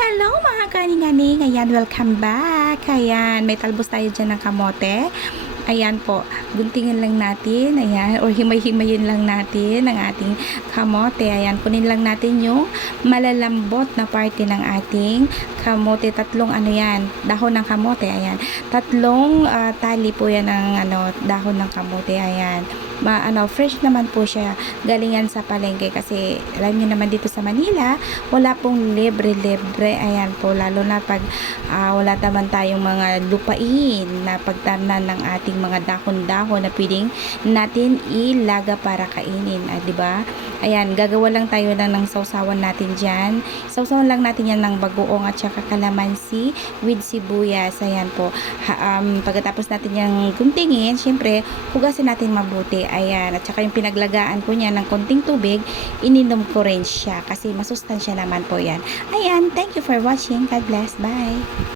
Hello mga kaning-aning, ayan, welcome back. Ayan, may talbos tayo dyan ng kamote. Ayan po, guntingin lang natin, ayan, or himay-himayin lang natin ang ating kamote. Ayan, kunin lang natin yung malalambot na parte ng ating kamote. Tatlong ano yan, dahon ng kamote, ayan. Tatlong tali po yan ng dahon ng kamote, ayan. Fresh naman po siya, galing yan sa palengke kasi alam niyo naman dito sa Manila wala pong libre-libre, ayan po, lalo na pag wala naman tayong mga lupain na pagtamnan ng ating mga dahon-dahon na pwedeng natin ilaga para kainin, di ba? Ayan, gagawa lang tayo ng sausawan natin dyan. Sausawan lang natin yan ng bagoong at saka kalamansi with sibuyas, ayan po. Pagkatapos natin yung guntingin, syempre hugasin natin mabuti, ayan, at saka yung pinaglagaan ko niya ng konting tubig, ininom ko rin siya kasi masustansya naman po yan. Ayan, thank you for watching. God bless. Bye.